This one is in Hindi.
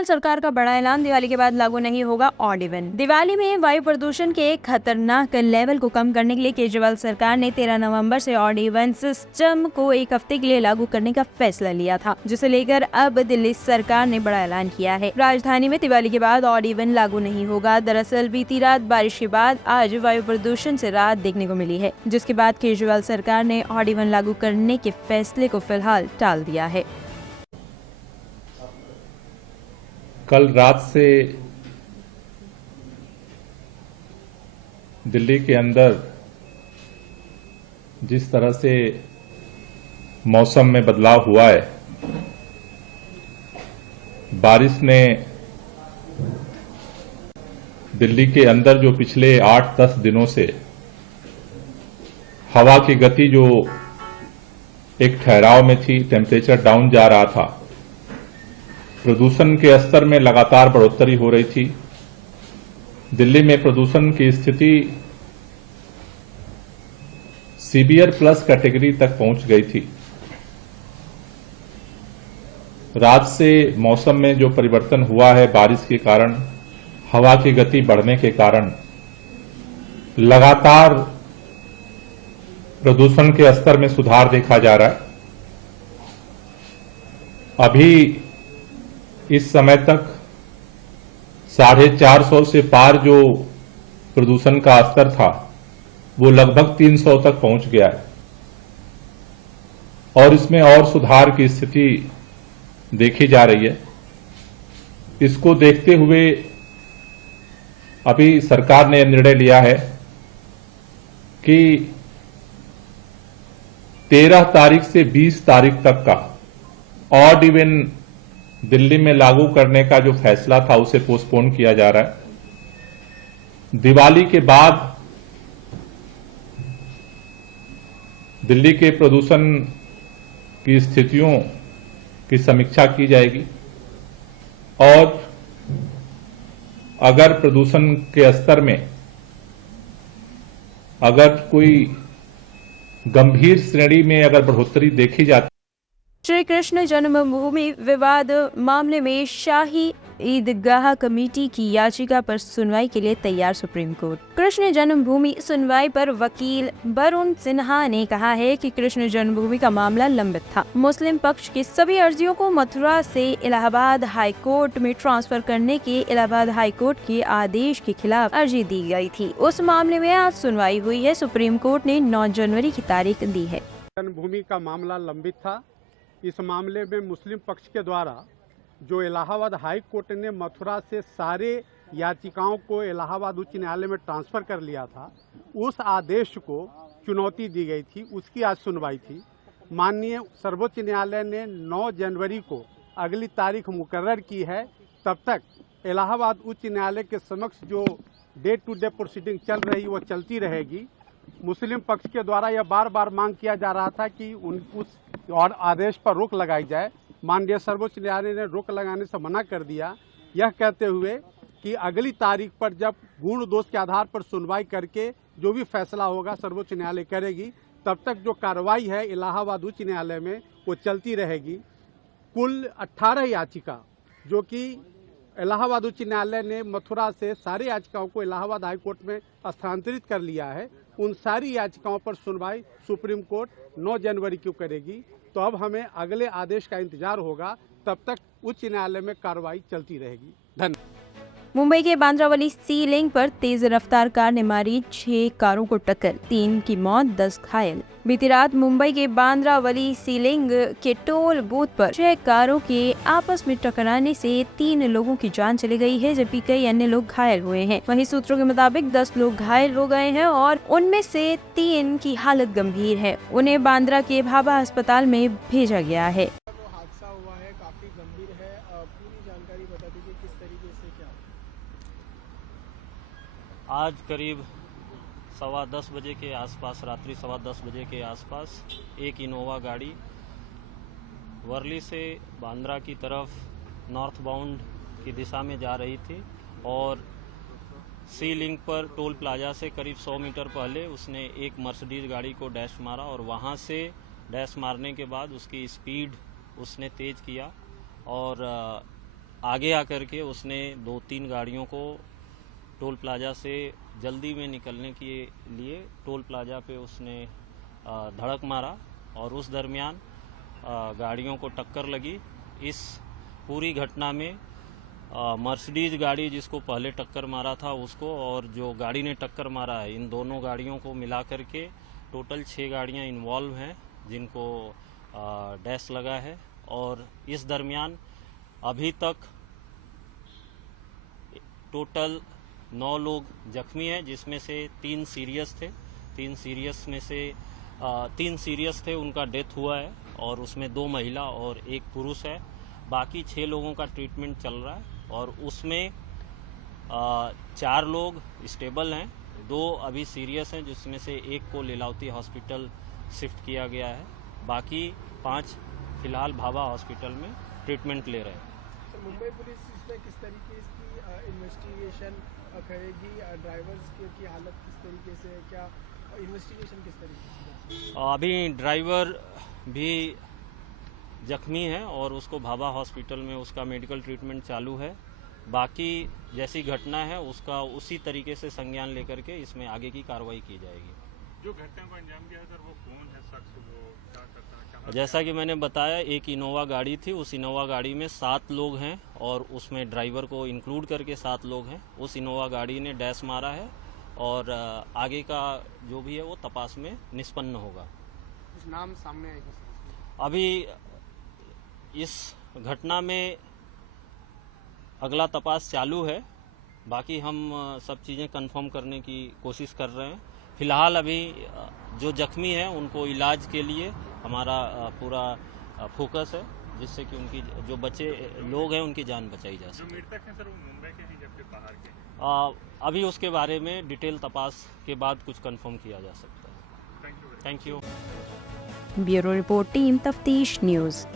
केजरीवाल सरकार का बड़ा ऐलान, दिवाली के बाद लागू नहीं होगा ऑड इवन। दिवाली में वायु प्रदूषण के खतरनाक लेवल को कम करने के लिए केजरीवाल सरकार ने 13 नवंबर से ऑड इवन सिस्टम को एक हफ्ते के लिए लागू करने का फैसला लिया था, जिसे लेकर अब दिल्ली सरकार ने बड़ा ऐलान किया है। राजधानी में दिवाली के बाद ऑड इवन लागू नहीं होगा। दरअसल बीती रात बारिश के बाद आज वायु प्रदूषण से राहत देखने को मिली है, जिसके बाद केजरीवाल सरकार ने ऑड इवन लागू करने के फैसले को फिलहाल टाल दिया है। कल रात से दिल्ली के अंदर जिस तरह से मौसम में बदलाव हुआ है, बारिश ने दिल्ली के अंदर जो पिछले 8-10 दिनों से हवा की गति जो एक ठहराव में थी, टेम्परेचर डाउन जा रहा था, प्रदूषण के स्तर में लगातार बढ़ोतरी हो रही थी। दिल्ली में प्रदूषण की स्थिति सीवियर प्लस कैटेगरी तक पहुंच गई थी। रात से मौसम में जो परिवर्तन हुआ है, बारिश के कारण, हवा की गति बढ़ने के कारण लगातार प्रदूषण के स्तर में सुधार देखा जा रहा है। अभी इस समय तक 450 से पार जो प्रदूषण का स्तर था, वो लगभग 300 तक पहुंच गया है और इसमें और सुधार की स्थिति देखी जा रही है। इसको देखते हुए अभी सरकार ने निर्णय लिया है कि 13 तारीख से 20 तारीख तक का ऑड इवन दिल्ली में लागू करने का जो फैसला था, उसे पोस्टपोन किया जा रहा है। दिवाली के बाद दिल्ली के प्रदूषण की स्थितियों की समीक्षा की जाएगी और अगर प्रदूषण के स्तर में अगर कोई गंभीर श्रेणी में अगर बढ़ोतरी देखी जाती। श्री कृष्ण जन्मभूमि विवाद मामले में शाही ईदगाह कमेटी की याचिका पर सुनवाई के लिए तैयार सुप्रीम कोर्ट। कृष्ण जन्मभूमि सुनवाई पर वकील वरुण सिन्हा ने कहा है कि कृष्ण जन्मभूमि का मामला लंबित था। मुस्लिम पक्ष की सभी अर्जियों को मथुरा से इलाहाबाद हाई कोर्ट में ट्रांसफर करने के इलाहाबाद हाई कोर्ट के आदेश के खिलाफ अर्जी दी गई थी। उस मामले में आज सुनवाई हुई है। सुप्रीम कोर्ट ने 9 जनवरी की तारीख दी है। जन्मभूमि का मामला लंबित था। इस मामले में मुस्लिम पक्ष के द्वारा जो इलाहाबाद हाई कोर्ट ने मथुरा से सारे याचिकाओं को इलाहाबाद उच्च न्यायालय में ट्रांसफर कर लिया था, उस आदेश को चुनौती दी गई थी। उसकी आज सुनवाई थी। माननीय सर्वोच्च न्यायालय ने 9 जनवरी को अगली तारीख मुकर्रर की है। तब तक इलाहाबाद उच्च न्यायालय के समक्ष जो डे टू डे प्रोसीडिंग चल रही वो चलती रहेगी। मुस्लिम पक्ष के द्वारा यह बार बार मांग किया जा रहा था कि उस और आदेश पर रोक लगाई जाए। माननीय सर्वोच्च न्यायालय ने रोक लगाने से मना कर दिया, यह कहते हुए कि अगली तारीख पर जब गुण दोष के आधार पर सुनवाई करके जो भी फैसला होगा सर्वोच्च न्यायालय करेगी, तब तक जो कार्रवाई है इलाहाबाद उच्च न्यायालय में वो चलती रहेगी। कुल 18 याचिका जो कि इलाहाबाद उच्च न्यायालय ने मथुरा से सारी याचिकाओं को इलाहाबाद हाई कोर्ट में स्थानांतरित कर लिया है, उन सारी याचिकाओं पर सुनवाई सुप्रीम कोर्ट 9 जनवरी को करेगी। तो अब हमें अगले आदेश का इंतजार होगा, तब तक उच्च न्यायालय में कार्रवाई चलती रहेगी। धन्यवाद। मुंबई के बांद्रावली सी लिंक पर तेज रफ्तार कार ने मारी 6 कारों को टक्कर, 3 की मौत, 10 घायल। बीती रात मुंबई के बांद्रावली सी लिंक के टोल बूथ पर 6 कारों के आपस में टकराने से 3 लोगों की जान चली गई है, जबकि कई अन्य लोग घायल हुए हैं। वहीं सूत्रों के मुताबिक 10 लोग घायल हो गए हैं और उनमें से 3 की हालत गंभीर है। उन्हें बांद्रा के भाभा अस्पताल में भेजा गया है। हादसा हुआ है, काफी गंभीर है, पूरी जानकारी बता दीजिए किस तरीके से क्या। आज करीब 10:15 बजे के आसपास, रात्रि 10:15 बजे के आसपास एक इनोवा गाड़ी वर्ली से बांद्रा की तरफ नॉर्थ बाउंड की दिशा में जा रही थी और सी लिंक पर टोल प्लाजा से करीब 100 मीटर पहले उसने एक मर्सिडीज गाड़ी को डैश मारा और वहां से डैश मारने के बाद उसकी स्पीड उसने तेज किया और आगे आकर के उसने 2-3 गाड़ियों को टोल प्लाजा से जल्दी में निकलने के लिए टोल प्लाजा पे उसने धड़क मारा और उस दरमियान गाड़ियों को टक्कर लगी। इस पूरी घटना में मर्सिडीज गाड़ी जिसको पहले टक्कर मारा था उसको और जो गाड़ी ने टक्कर मारा है, इन दोनों गाड़ियों को मिला करके टोटल 6 गाड़ियां इन्वॉल्व हैं जिनको डैश लगा है। और इस दरमियान अभी तक टोटल 9 लोग जख्मी हैं, जिसमें से 3 सीरियस थे। 3 सीरियस में से 3 सीरियस थे, उनका डेथ हुआ है और उसमें 2 महिला और 1 पुरुष है। बाकी 6 लोगों का ट्रीटमेंट चल रहा है और उसमें 4 लोग स्टेबल हैं, 2 अभी सीरियस हैं, जिसमें से 1 को लीलावती हॉस्पिटल शिफ्ट किया गया है। बाकी 5 फिलहाल भाभा हॉस्पिटल में ट्रीटमेंट ले रहे हैं। तो मुंबई पुलिस इसमें किस तरीके की इन्वेस्टिगेशन करेगी? ड्राइवर्स की हालत किस तरीके से, क्या इन्वेस्टिगेशन किस तरीके से? अभी ड्राइवर भी जख्मी है और उसको भाभा हॉस्पिटल में उसका मेडिकल ट्रीटमेंट चालू है। बाकी जैसी घटना है उसका उसी तरीके से संज्ञान लेकर के इसमें आगे की कार्रवाई की जाएगी। जो घटना को अंजाम दिया सर, वो कौन है शख्स, वो क्या करता है, कहाँ? जैसा कि मैंने बताया, एक इनोवा गाड़ी थी, उस इनोवा गाड़ी में 7 लोग हैं और उसमें ड्राइवर को इंक्लूड करके 7 लोग हैं। उस इनोवा गाड़ी ने डैश मारा है और आगे का जो भी है वो तपास में निष्पन्न होगा। कुछ नाम सामने आएगा सर? अभी इस घटना में अगला तपास चालू है, बाकी हम सब चीज़ें कंफर्म करने की कोशिश कर रहे हैं। फिलहाल अभी जो जख्मी हैं उनको इलाज के लिए हमारा पूरा फोकस है, जिससे कि उनकी जो बचे लोग हैं उनकी जान बचाई जा सके। जो मृतक हैं सर, वो मुंबई के हैं या फिर बाहर के हैं? अभी उसके बारे में डिटेल तपास के बाद कुछ कंफर्म किया जा सकता है। Thank you. Thank you. Bureau report team तफ्तीश न्यूज़।